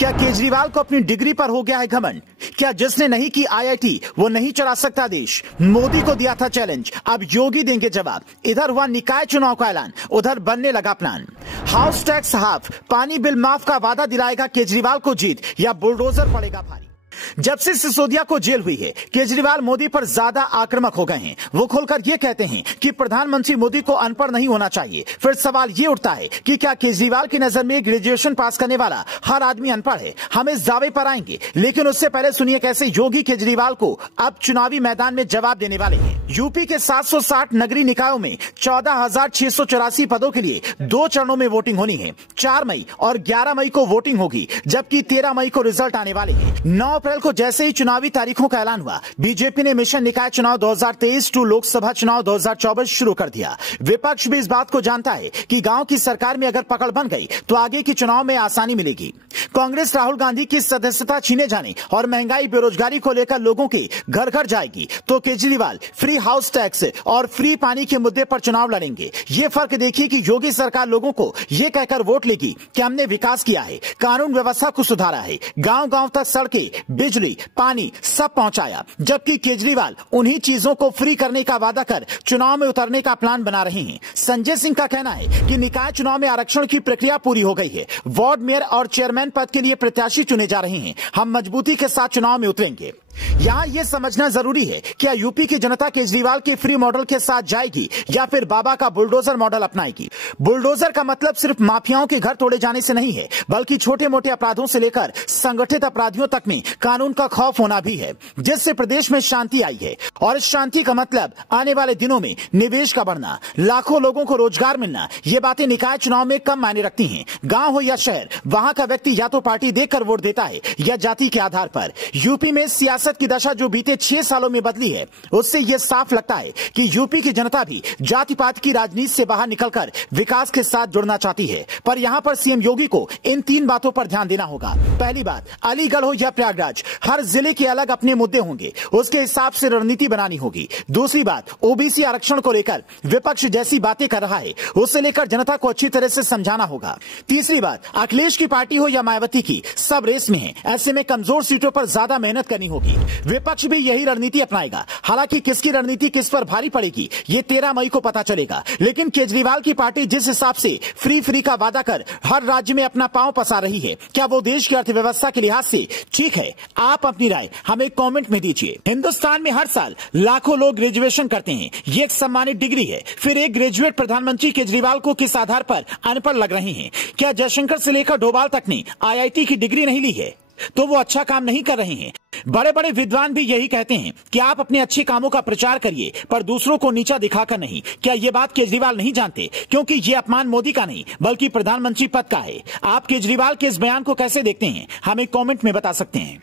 क्या केजरीवाल को अपनी डिग्री पर हो गया है घमंड? क्या जिसने नहीं की आईआईटी वो नहीं चला सकता देश? मोदी को दिया था चैलेंज, अब योगी देंगे जवाब। इधर हुआ निकाय चुनाव का ऐलान, उधर बनने लगा प्लान। हाउस टैक्स हाफ, पानी बिल माफ का वादा दिलाएगा केजरीवाल को जीत या बुलडोजर पड़ेगा भारी। जब से सिसोदिया को जेल हुई है, केजरीवाल मोदी पर ज्यादा आक्रामक हो गए हैं। वो खुलकर ये कहते हैं कि प्रधानमंत्री मोदी को अनपढ़ नहीं होना चाहिए। फिर सवाल ये उठता है कि क्या केजरीवाल की नजर में ग्रेजुएशन पास करने वाला हर आदमी अनपढ़ है? हम इस दावे पर आएंगे, लेकिन उससे पहले सुनिए कैसे योगी केजरीवाल को अब चुनावी मैदान में जवाब देने वाले हैं। यूपी के 760 नगरीय निकायों में 14,684 पदों के लिए 2 चरणों में वोटिंग होनी है। 4 मई और 11 मई को वोटिंग होगी, जबकि 13 मई को रिजल्ट आने वाले हैं। 9 अप्रैल को जैसे ही चुनावी तारीखों का ऐलान हुआ, बीजेपी ने मिशन निकाय चुनाव 2023 टू लोकसभा चुनाव 2024 शुरू कर दिया। विपक्ष भी इस बात को जानता है कि गांव की सरकार में अगर पकड़ बन गई तो आगे की चुनाव में आसानी मिलेगी। कांग्रेस राहुल गांधी की सदस्यता छीने जाने और महंगाई बेरोजगारी को लेकर लोगों के घर घर जाएगी, तो केजरीवाल फ्री हाउस टैक्स और फ्री पानी के मुद्दे पर चुनाव लड़ेंगे। ये फर्क देखिए कि योगी सरकार लोगों को ये कहकर वोट लेगी कि हमने विकास किया है, कानून व्यवस्था को सुधारा है, गांव गांव तक सड़कें, बिजली, पानी सब पहुंचाया, जबकि केजरीवाल उन्हीं चीजों को फ्री करने का वादा कर चुनाव में उतरने का प्लान बना रहे हैं। संजय सिंह का कहना है कि निकाय चुनाव में आरक्षण की प्रक्रिया पूरी हो गई है, वार्ड मेयर और चेयरमैन पद के लिए प्रत्याशी चुने जा रहे हैं, हम मजबूती के साथ चुनाव में उतरेंगे। यहाँ ये समझना जरूरी है, क्या यूपी की जनता केजरीवाल के फ्री मॉडल के साथ जाएगी या फिर बाबा का बुलडोजर मॉडल अपनाएगी? बुलडोजर का मतलब सिर्फ माफियाओं के घर तोड़े जाने से नहीं है, बल्कि छोटे मोटे अपराधों से लेकर संगठित अपराधियों तक में कानून का खौफ होना भी है, जिससे प्रदेश में शांति आई है। और इस शांति का मतलब आने वाले दिनों में निवेश का बढ़ना, लाखों लोगों को रोजगार मिलना। ये बातें निकाय चुनाव में कम मायने रखती हैं। गांव हो या शहर, वहां का व्यक्ति या तो पार्टी देखकर वोट देता है या जाति के आधार पर। यूपी में सियासत की दशा जो बीते 6 सालों में बदली है, उससे यह साफ लगता है कि यूपी की जनता भी जाति पात की राजनीति से बाहर निकलकर विकास के साथ जुड़ना चाहती है। पर यहां पर सीएम योगी को इन 3 बातों पर ध्यान देना होगा। पहली बात, अलीगढ़ हो या प्रयागराज, हर जिले के अलग अपने मुद्दे होंगे, उसके हिसाब से रणनीति बनानी होगी। दूसरी बात, ओबीसी आरक्षण को लेकर विपक्ष जैसी बातें कर रहा है, उससे लेकर जनता को अच्छी तरह से समझाना होगा। तीसरी बात, अखिलेश की पार्टी हो या मायावती की, सब रेस में है, ऐसे में कमजोर सीटों पर ज्यादा मेहनत करनी होगी। विपक्ष भी यही रणनीति अपनाएगा। हालांकि किसकी रणनीति किस पर भारी पड़ेगी ये 13 मई को पता चलेगा। लेकिन केजरीवाल की पार्टी जिस हिसाब से फ्री का वादा कर हर राज्य में अपना पांव पसार रही है, क्या वो देश की अर्थव्यवस्था के लिहाज से ठीक है? आप अपनी राय हमें कमेंट में दीजिए। हिंदुस्तान में हर साल लाखों लोग ग्रेजुएशन करते हैं, ये एक सम्मानित डिग्री है। फिर एक ग्रेजुएट प्रधानमंत्री केजरीवाल को किस आधार पर अनपढ़ लग रहे हैं? क्या जयशंकर से लेकर डोभाल तक ने आईआईटी की डिग्री नहीं ली है तो वो अच्छा काम नहीं कर रहे हैं? बड़े बड़े विद्वान भी यही कहते हैं कि आप अपने अच्छे कामों का प्रचार करिए, पर दूसरों को नीचा दिखाकर नहीं। क्या ये बात केजरीवाल नहीं जानते? क्योंकि ये अपमान मोदी का नहीं बल्कि प्रधानमंत्री पद का है। आप केजरीवाल के इस बयान को कैसे देखते हैं? हमें कमेंट में बता सकते हैं।